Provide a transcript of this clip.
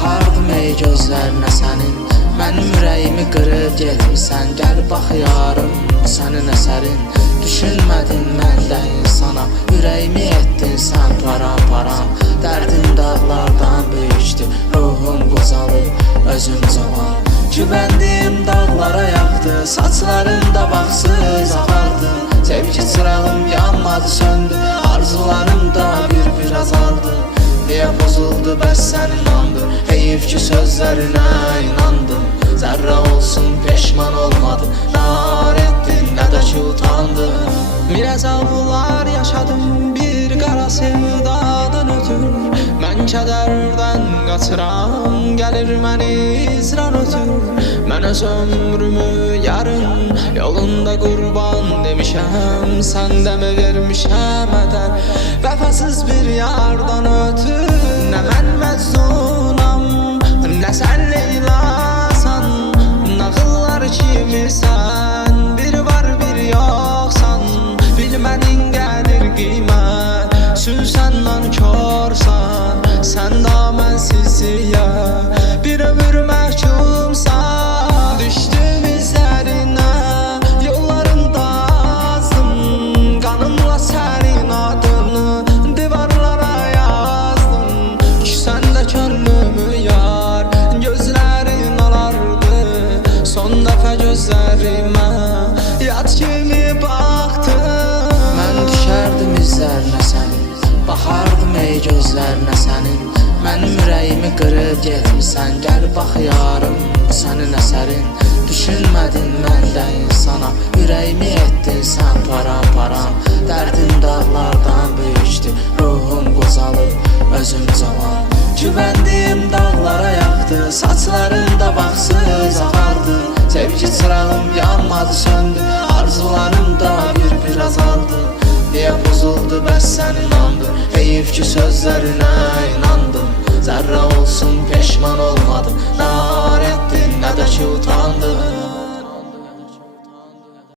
Baxardım ey gözlərinə sənin, mənim ürəyimi qırıb getmisən. Gəl bax yarım, sənin əsərin. Düşünmədin məndə insana, ürəyimi etdin sən param-param. Dərdim dağlardan böyükdü, ruhum qocalıb, özüm cavan. Güvəndiyim dağlara yaxdı, saçlarımda baxsız ağardı. Sevgi çırağım yanmadı, söndü, arzularım da bir azaldı. Niyə pozuldu bəs sənin andı, heyif ki sözlərinə inandım. Zərrə olsun peşman olmadım, nar etdin nə də ki utandım. Bir əzablar yaşadım bir qara sevdadan ötür. Mən kədərdən qaçıram, gəlir məni izran ötür. Mən öz ömrümü yarın yolunda qurban demişəm. Sən də mi vermişəm ədər, vəfasız bir yardan ötür. Nə mən məzunam, nə sən Leylasan, nağıllar kimisən, bir var bir yoxsan. Bilmədin qədir qiymət, sülsən nankorsan. Sən da mənsiziyə bir ömür məhkumsan. Düşdüm izlərinə, yollarında azdım, qanımla sənin adını divarlara yazdım. Ki sən də könlümü yar, gözlərin alardı. Son dəfə gözlərimə yat kimi baxdın. Mən düşərdim izlərinə sənin, baxardım ey gözlərinə sənin. Mənim ürəyimi qırıb getmisən. Gəl bax yarım, sənin əsərin. Düşünmədin məndə insana, ürəyimi etdin sən param-param. Dərdim dağlardan böyükdü, ruhum qocalıb, özüm cavan. Güvəndiyim dağlara yaxdı, saçlarımda baxsız ağardı. Sevgi çırağım yanmadı, söndü, arzularım da bir azaldı. Niyə pozuldu bəs sənin andı, heyif ki sözlərinə inandım. Zərrə olsun peşman olmadım, nar etdin nə də ki utandım.